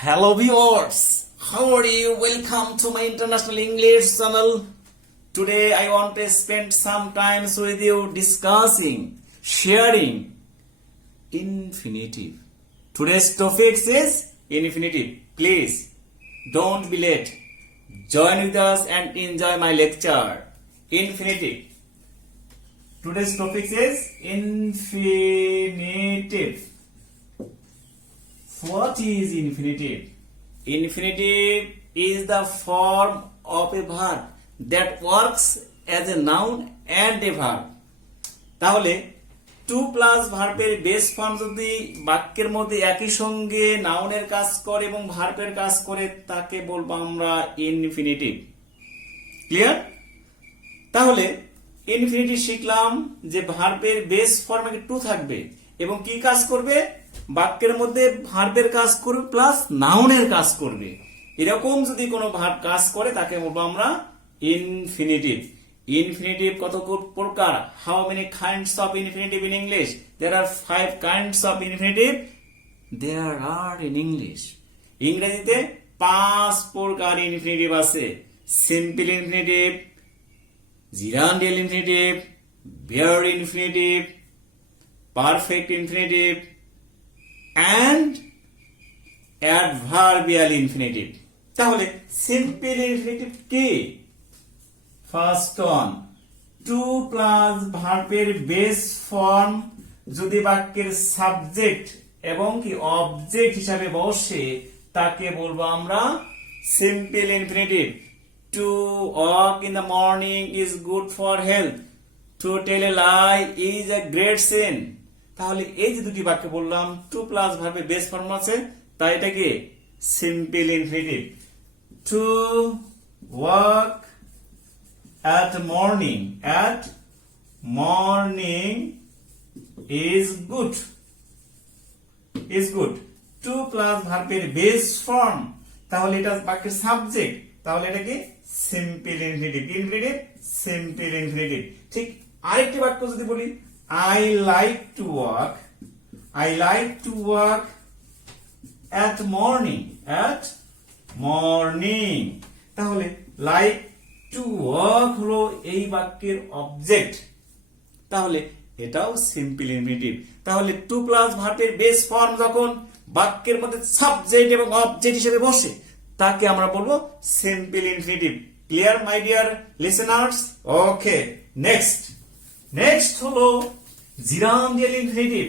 Hello viewers, how are you? Welcome to my international English channel. Today I want to spend some time with you discussing, sharing infinitive. Today's topic is infinitive. Please don't be late. Join with us and enjoy my lecture. Infinitive. Today's topic is infinitive. What is infinitive? Infinitive is the form of a verb that works as a noun and a verb. তাহলে to plus ভার্বের base form যদি বাক্যের মধ্যে একই সঙ্গে নাউনের কাজ করে এবং ভার্বের কাজ করে তাকে বলবো আমরা ইনফিনিটিভ। ক্লিয়ার? তাহলে ইনফিনিটিভ শিখলাম যে ভার্বের বেস ফর্মে টু থাকবে এবং কি কাজ করবে? বাক্যের মধ্যে ভার্বের কাজ করবে প্লাস নাউনের কাজ করবে। এরকম যদি কোনো ভার্ব কাজ করে তাকে বলবো আমরা ইনফিনিটিভ। ইনফিনিটিভ কত প্রকার? How many kinds of infinitive in English? There are 5 kinds of infinitive there are in English. ইংরেজিতে 5 প্রকার ইনফিনিটিভ আছে। Simple infinitive, gerundial infinitive, bare infinitive, perfect infinitive and adverbial infinitive. তাহলে সিম্পল ইনফিনিটিভ কি? First one, to plus ভার্বের base form যদি বাক্যের subject এবং কি অবজেক্ট হিসাবে বসে তাকে বলবো আমরা simple infinitive. To walk in the morning is good for health, to tell a lie is a great sin. তাহলে এই যে দুটি বাক্য বললাম টু প্লাস ভার্বের বেস ফর্ম আছে, তাই এটা কি simple infinitive. To walk at morning is good, to plus ভার্বের বেস ফর্ম, তাহলে এটা বাক্যের সাবজেক্ট, তাহলে এটা কি সিম্পল ইনফিনিটিভ। Simple infinitive. ঠিক আরেকটি বাক্য যদি বলি I like to walk at morning, তাহলে like to walk হলো এই বাক্যের অবজেক্ট, তাহলে এটাও সিম্পল ইনফিনিটিভ। তাহলে টু প্লাস ভার্বের বেস ফর্ম যখন বাক্যের মধ্যে সাবজেক্ট এবং অবজেক্ট হিসেবে বসে তাকে আমরা বলবো simple infinitive. Clear my dear listeners? Okay, next হলো জিরান্ডিয়াল ইনফিনিটিভ।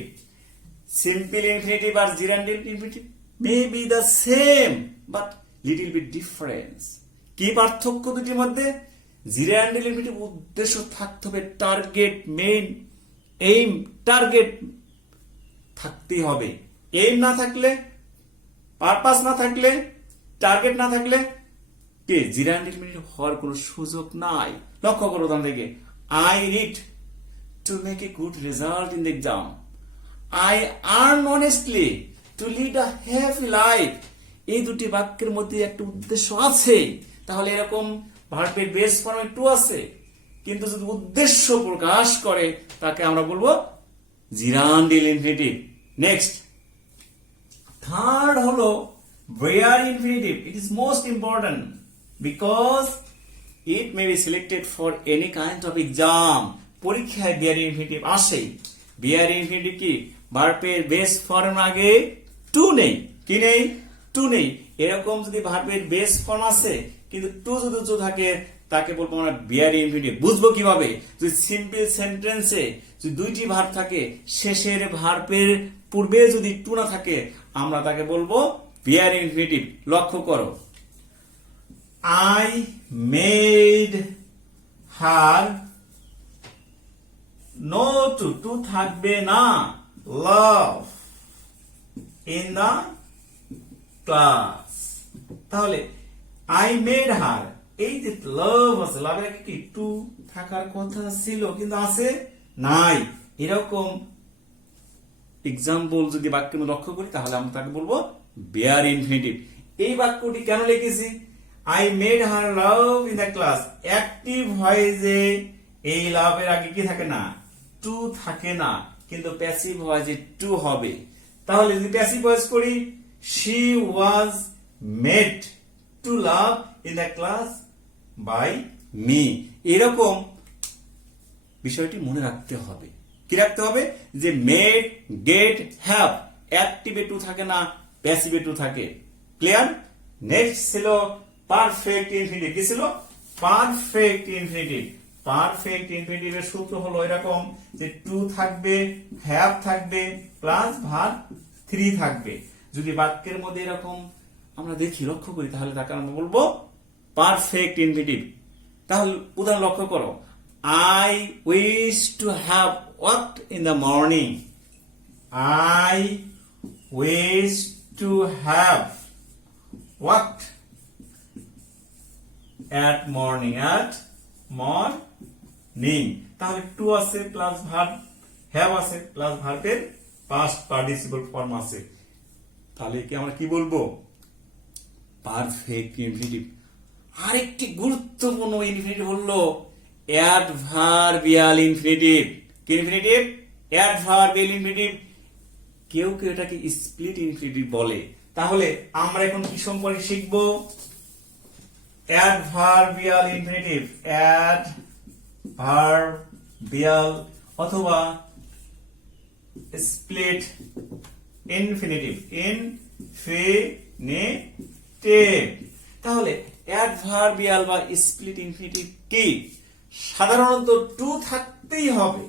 সিম্পল ইনফিনিটিভ আর gerundial infinitive may be the same but little bit difference. কি পার্থক্য দুটির মধ্যে? জিরান্ডিয়াল ইনফিনিটিভ উদ্দেশ্য থাকতে হবে, টার্গেট, মেইন, এইম, টার্গেট থাকতেই হবে। এইম না থাকলে, পারপাস না থাকলে, টার্গেট না থাকলে কি জিরান্ডিয়াল ইনফিনিটিভ হওয়ার কোনো সুযোগ নাই। লক্ষ্য করো ওখান থেকে, I read to make a good result in the exam. I earn honestly to lead a happy life. এই দুটি বাক্যের মধ্যে একটা উদ্দেশ্য আছে, তাহলে এরকম ভার্বের বেস ফর্মে টু আছে কিন্তু যদি উদ্দেশ্য প্রকাশ করে তাকে আমরা বলবো জিরান্ডিয়াল ইনফিনিটিভ। নেক্সট, থার্ড হলো bare infinitive. It is most important because it may be selected for any kind of exam. পরীক্ষায় বেয়ার ইনফিনিটিভ আসে। বেয়ার ইনফিনিটিভ কি? ভার্বের বেস ফর্ম আগে টু নেই। কি নেই? টু নেই। এরকম যদি ভার্বের বেস ফর্ম আছে কিন্তু টু যদি থাকে তাকে বলবো আমরা বেয়ার ইনফিনিটিভ। বুঝবো কিভাবে? যদি সিম্পল সেন্টেন্সে যদি দুইটি ভার্ব থাকে, শেষের ভার্বের পূর্বে যদি টু না থাকে আমরা তাকে বলবো বেয়ার ইনফিনিটিভ। লক্ষ্য করো, I made her, no to থাকবে না, love in the class। তাহলে I made her, এই যে লাভ আছে, লাভের আগে কি টু থাকার কথা ছিল কিন্তু আছে নাই। এরকম এক্সাম্পল যদি বাক্যে লক্ষ্য করি তাহলে আমরা তাকে বলবো বেয়ার ইনফিনিটিভ। এই বাক্যটি কেন লিখেছি? I made her love in the class। Active ভয়েসে এই লাভের আগে কি থাকে না? টু থাকে না, কিন্তু প্যাসিভ ভয়েসে টু হবে। তাহলে যদি প্যাসিভ ভয়েস করি she was made to laugh in the class by me। এরকম বিষয়টি মনে রাখতে হবে। কি রাখতে হবে? যে মেড, গেট, হ্যাভ অ্যাক্টিভে টু থাকে না, প্যাসিভে টু থাকে। ক্লিয়ার? নেক্সট ছিল পারফেক্ট ইনফিনিটিভ। কি ছিল? Perfect infinitive. পারফেক্ট ইনফিনিটিভের সূত্র হলো এরকম যে টু থাকবে, হ্যাভ থাকবে, প্লাস ভার্ব থ্রি থাকবে। যদি বাক্যের মধ্যে এরকম আমরা দেখি, লক্ষ্য করি, তাহলে তাকে আমরা বলবো পারফেক্ট ইনফিনিটিভ। তাহলে উদাহরণ লক্ষ্য করো, I wish to have worked in the morning. I wish to have worked at morning. তাহলে টু আছে প্লাস ভার্ব, হ্যাভ আছে প্লাস ভার্বের পাস্ট পার্টিসিপল ফর্ম আছে। তাহলে কি আমরা কি বলবো? Perfect infinitive. আরেকটি গুরুত্বপূর্ণ ইনফিনিটিভ হলো অ্যাডভার্বিয়াল ইনফিনিটিভ। কি ইনফিনিটিভ? Adverbial infinitive. কেউ কেউ এটাকে স্প্লিট ইনফিনিটিভ বলে। তাহলে আমরা এখন কি সম্পর্কে শিখব? Adverbial infinitive. অ্যাডভার্বিয়াল অথবা স্প্লিট ইনফিনিটিভ। ইনফিনিটিভ। তাহলে অ্যাডভার্বিয়াল বা স্প্লিট ইনফিনিটিভ কি? সাধারণত টু থাকতেই হবে,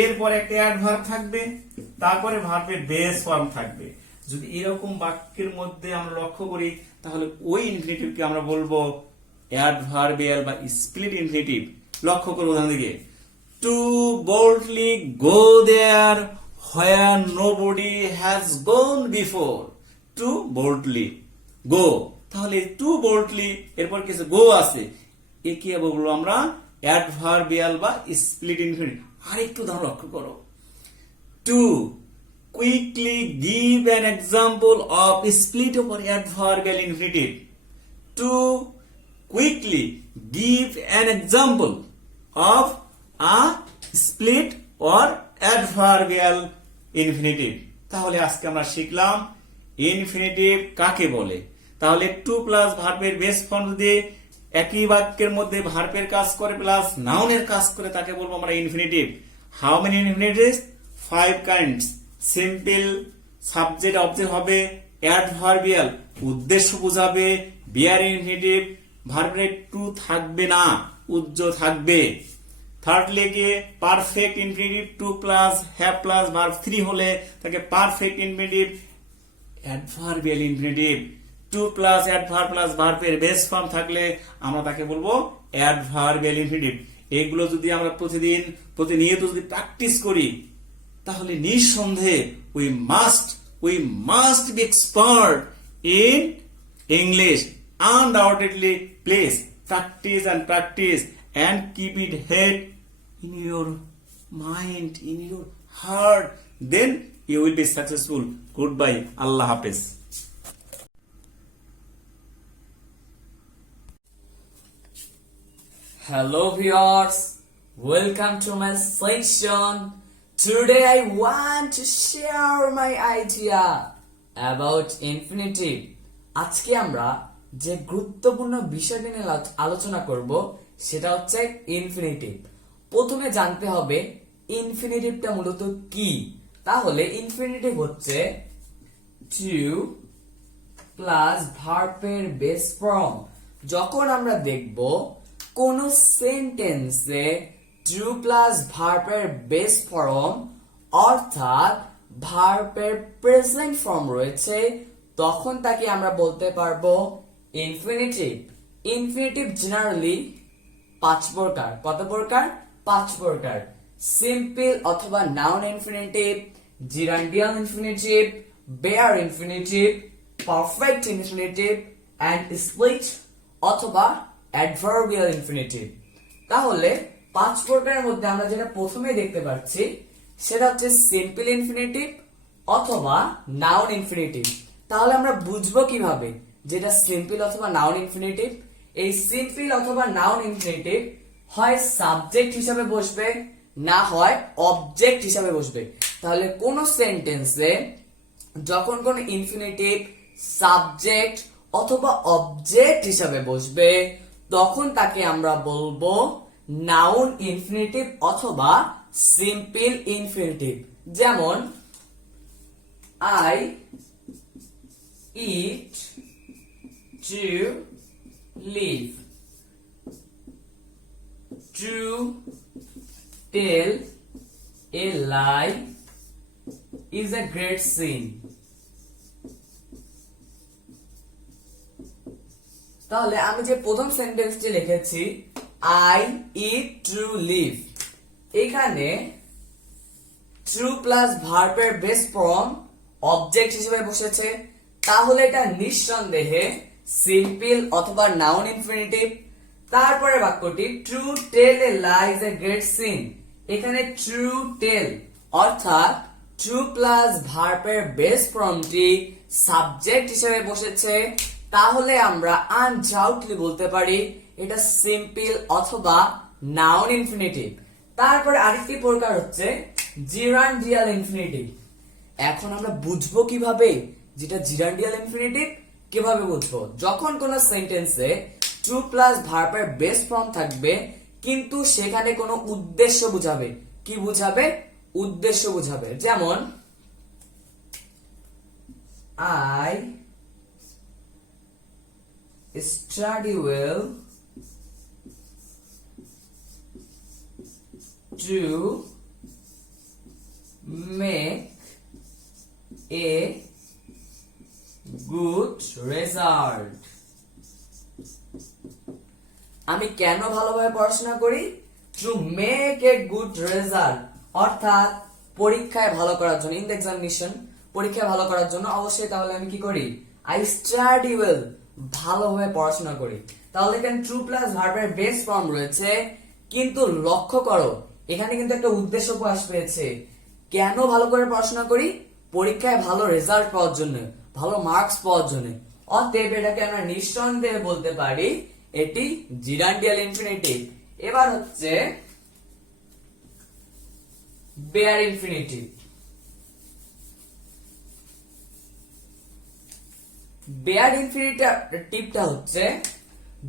এরপর একটা অ্যাডভার্ব থাকবে, তারপরে ভার্বের বেস ফর্ম থাকবে। যদি এরকম বাক্যের মধ্যে আমরা লক্ষ্য করি, তাহলে ওই ইনফিনিটিভকে আমরা বলবো অ্যাডভার্বিয়াল বা স্প্লিট ইনফিনিটিভ। লক্ষ্য করবো উদাহরণ দিকে, to boldly go there where nobody has gone before. To boldly go, তাহলে টু বোল্ডলি এরপর কিছু গো আছে, একে বলবো আমরা অ্যাডভার্বিয়াল বা স্প্লিট ইনফিনিটিভ। আরেকটু উদাহরণ লক্ষ্য করো, two quickly give an example of split over adverbial infinitive. Two quickly give an example of a split or adverbial infinitive. তাহলে আজকে আমরা শিখলাম ইনফিনিটিভ কাকে বলে। তাহলে টু প্লাস ভার্বের বেস ফর্ম যদি একই বাক্যের মধ্যে ভার্বের কাজ করে প্লাস নাউনের কাজ করে, তাকে বলবো আমরা infinitive. How many infinitives? 5 kinds. Simple, subject object হবে, অ্যাডভার্বিয়াল উদ্দেশ্য বোঝাবে, বিয়ার ইনফিনিটিভ ভার্বের টু থাকবে না, উজ্জ থাকবে। থার্ডলি কে perfect infinitive, to plus have plus verb three হলে তাকে perfect infinitive. Adverbial infinitive to plus adverb plus ভার্বের বেস ফর্ম থাকলে আমরা তাকে বলবো অ্যাডভার্বিয়াল ইনফিনিটিভ। এগুলো যদি আমরা প্রতিনিয়ত যদি প্র্যাকটিস করি, তাহলে নিঃসন্দেহে we must be expert in English. Undoubtedly please practice and keep it head in your mind, in your heart, then you will be successful. Goodbye. Allah Hafiz. Hello viewers, welcome to my section. Today I want to share my idea about infinitive. আজকে আমরা যে গুরুত্বপূর্ণ বিষয়টি নিয়ে আলোচনা করব সেটা হচ্ছে ইনফিনিটিভ। প্রথমে জানতে হবে ইনফিনিটিভটা মূলত কি। তাহলে ইনফিনিটিভ হচ্ছে টু প্লাস ভার্বের বেস ফর্ম। যখন আমরা দেখব কোন সেন্টেন্সে টু প্লাস ভার্বের বেস ফর্ম অর্থাৎ ভার্বের প্রেজেন্ট ফর্ম রয়েছে, তখন তাকে আমরা বলতে পারবো ইনফিনিটিভ। ইনফিনিটিভ জেনারেলি 5 প্রকার। কত প্রকার? 5 প্রকার। সিম্পল অথবা noun infinitive, gerundial infinitive, bare infinitive, perfect infinitive and split অথবা অ্যাডভার্বিয়াল ইনফিনিটিভ। তাহলে 5 প্রকারের মধ্যে আমরা যেটা প্রথমে দেখতে পাচ্ছি সেটা হচ্ছে সিম্পল ইনফিনিটিভ অথবা নাউন ইনফিনিটিভ। তাহলে আমরা বুঝবো কিভাবে যেটা সিম্পল অথবা নাউন ইনফিনিটিভ? এই সিম্পল অথবা নাউন ইনফিনিটিভ হয় সাবজেক্ট হিসাবে বসবে, না হয় অবজেক্ট হিসাবে বসবে। তাহলে কোন সেন্টেন্সে যখন কোন ইনফিনিটিভ সাবজেক্ট অথবা অবজেক্ট হিসাবে বসবে তখন তাকে আমরা বলবো নাউন ইনফিনিটিভ অথবা সিম্পল ইনফিনিটিভ। যেমন I eat to live, to tell a lie is a great sin. তাহলে আমি যে প্রথম সেন্টেন্সটি লিখেছি I eat to live, এখানে ট্রু প্লাস ভার্বের বেস ফর্ম অবজেক্ট হিসেবে বসেছে, তাহলে এটা নিঃসন্দেহে সিম্পল অথবা নাউন ইনফিনিটিভ। তারপরে বাক্যটি to tell a lie is a great sin, এখানে ট্রু টেল অর্থাৎ ট্রু প্লাস ভার্বের বেস ফর্মটি সাবজেক্ট হিসেবে বসেছে, তাহলে আমরা আনডাউটলি বলতে পারি এটা সিম্পল অথবা নাউন ইনফিনিটিভ। তারপরে আরেকটি প্রকার হচ্ছে জিরান্ডিয়াল ইনফিনিটিভ। এখন আমরা বুঝবো কিভাবে যেটা জিরান্ডিয়াল ইনফিনিটিভ, কিভাবে বুঝবো? যখন কোন সেন্টেন্সে ট্রু প্লাস ভার্বের বেস ফর্ম থাকবে কিন্তু সেখানে কোনো উদ্দেশ্য বুঝাবে। কি বুঝাবে? উদ্দেশ্য বুঝাবে। যেমন I study well to make a good result. আমি কেন ভালোভাবে পড়াশোনা করি? To make a good result, অর্থাৎ পরীক্ষায় ভালো করার জন্য, ইন দ্য এক্সামিনেশন পরীক্ষায় ভালো করার জন্য অবশ্যই তাহলে আমি কি করি? আই স্টাডি ওয়েল, ভালোভাবে পড়াশোনা করি। তাহলে এখানে ট্রু প্লাস ভার্বের বেস ফর্ম রয়েছে, কিন্তু লক্ষ্য করো এখানে কিন্তু একটা উদ্দেশ্য প্রকাশ পেয়েছে। কেন ভালো করে পড়াশোনা করি? পরীক্ষায় ভালো রেজাল্ট পাওয়ার জন্য, ভালো মার্কস পাওয়ার জন্য। অতএব এটাকে আমরা নিঃসন্দেহে বলতে পারি এটি জিরান্ডিয়াল ইনফিনিটিভ। এবার হচ্ছে বেয়ার ইনফিনিটিভ। বেয়ার ইনফিনিটিভটা হচ্ছে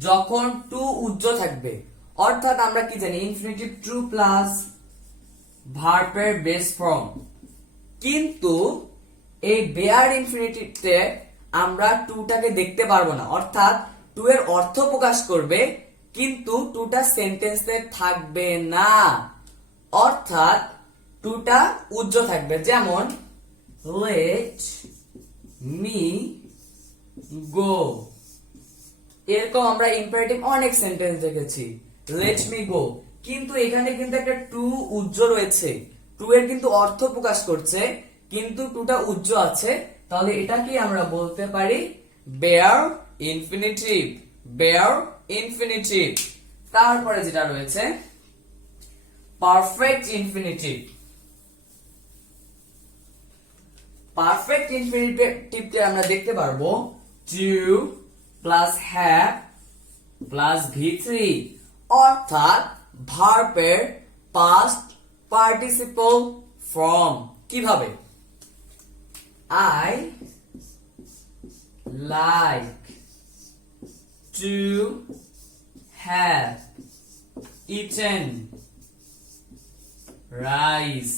যখন টু উজ্জ্ব থাকবে, অর্থাৎ আমরা কি জানি ইনফিনিটিভ ট্রু প্লাস ভার্বের বেস ফর্ম, কিন্তু এই বেয়ার ইনফিনিটিভতে আমরা টুটাকে দেখতে পারবো না, অর্থাৎ টু এর অর্থ প্রকাশ করবে কিন্তু টুটা সেন্টেন্সে থাকবে না, অর্থাৎ টুটা উজ্জ্ব থাকবে। যেমন লেট মি গো, এরকম আমরা ইম্পারেটিভ অনেক সেন্টেন্স দেখেছি, লেট মি গো, কিন্তু এখানে কিন্তু একটা টু উজ্জ্ব রয়েছে, টু এর কিন্তু অর্থ প্রকাশ করছে কিন্তু টুটা উজ্জ্ব আছে, তাহলে এটাকে আমরা বলতে পারি বেয়ার ইনফিনিটিভ। Bare infinitive. তারপরে যেটা রয়েছে পারফেক্ট ইনফিনিটিভ। পারফেক্ট ইনফিনিটিভকে আমরা দেখতে পারবো two plus have plus V3, অর্থাৎ ভার্বের পাস্ট পার্টিসিপল ফর্ম। কিভাবে? I like to have eaten rice.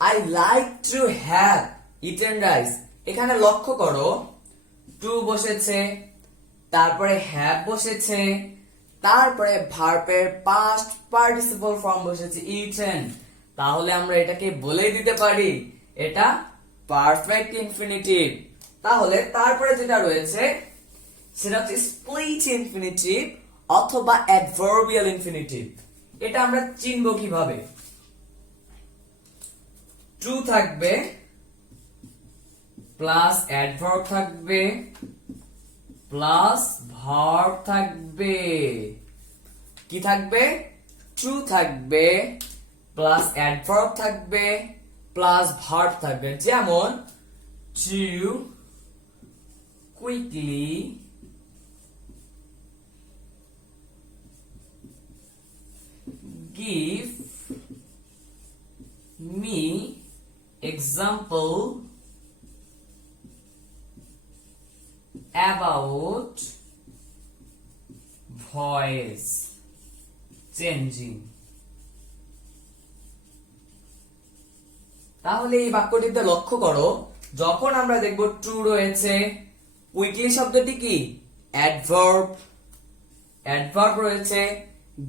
I like to have eaten rice, এখানে লক্ষ্য করো টু বসেছে, তারপরে হ্যাভ বসেছে, তারপরে ভার্বের পাস্ট পার্টিসিপল ফর্ম বসেছে ইটেন, তাহলে আমরা এটাকে বলে দিতে পারি এটা পারফেক্ট ইনফিনিটিভ। তাহলে তারপরে যেটা রয়েছে সেটা হচ্ছে স্প্লিট ইনফিনিটিভ অথবা অ্যাডভার্বিয়াল ইনফিনিটিভ। এটা আমরা চিনব কিভাবে? ট্রু থাকবে প্লাস অ্যাডভার্ব থাকবে প্লাস ভার্ব থাকবে। কি থাকবে? ট্রু থাকবে প্লাস অ্যাডভার্ব থাকবে প্লাস ভার্ব থাকবে। যেমন two quickly give me example about voice changing. তাহলে এই বাক্যটিতে লক্ষ্য করো, যখন আমরা দেখব টু রয়েছে, কুইকলি শব্দটি কি? অ্যাডভার্ব। অ্যাডভার্ব রয়েছে,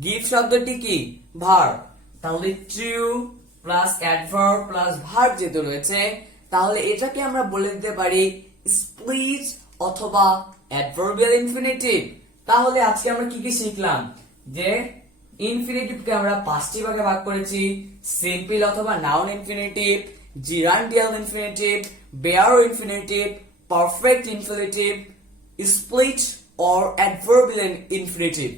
গিভ শব্দটি কি? ভার্ব। তাহলে to plus adverb plus verb যেহেতু রয়েছে, তাহলে এটাকে আমরা বলে দিতে পারি স্প্লিট অথবা অ্যাডভার্বিয়াল ইনফিনিটিভ। তাহলে আজকে আমরা কি কি শিখলাম? যে ইনফিনিটিভকে আমরা 5টি ভাগে ভাগ করেছি: সিম্পল অথবা noun infinitive, gerundial infinitive, bare infinitive, perfect infinitive, split or adverbial infinitive.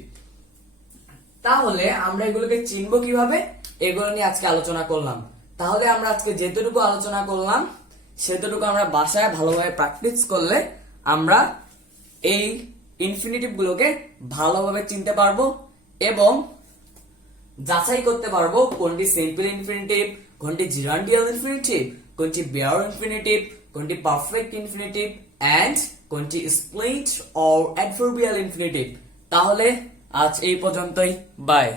তাহলে আমরা এগুলোকে চিনবো কিভাবে? এগুলো নিয়ে আজকে আলোচনা করলাম। তাহলে আমরা আজকে যেতটুকু আলোচনা করলাম সেতটুকু আমরা বাসায় ভালোভাবে প্র্যাকটিস করলে আমরা এই ইনফিনিটিভ গুলোকে ভালোভাবে চিনতে পারবো এবং যাচাই করতে পারবো কোনটি সিম্পল ইনফিনিটিভ, কোনটি জিরান্ডিয়াল ইনফিনিটিভ, কোনটি বেয়ার ইনফিনিটিভ, কোনটি পারফেক্ট ইনফিনিটিভ এন্ড কোনটি স্প্লিট অর অ্যাডভার্বিয়াল ইনফিনিটিভ। তাহলে আজ এই পর্যন্তই, বাই।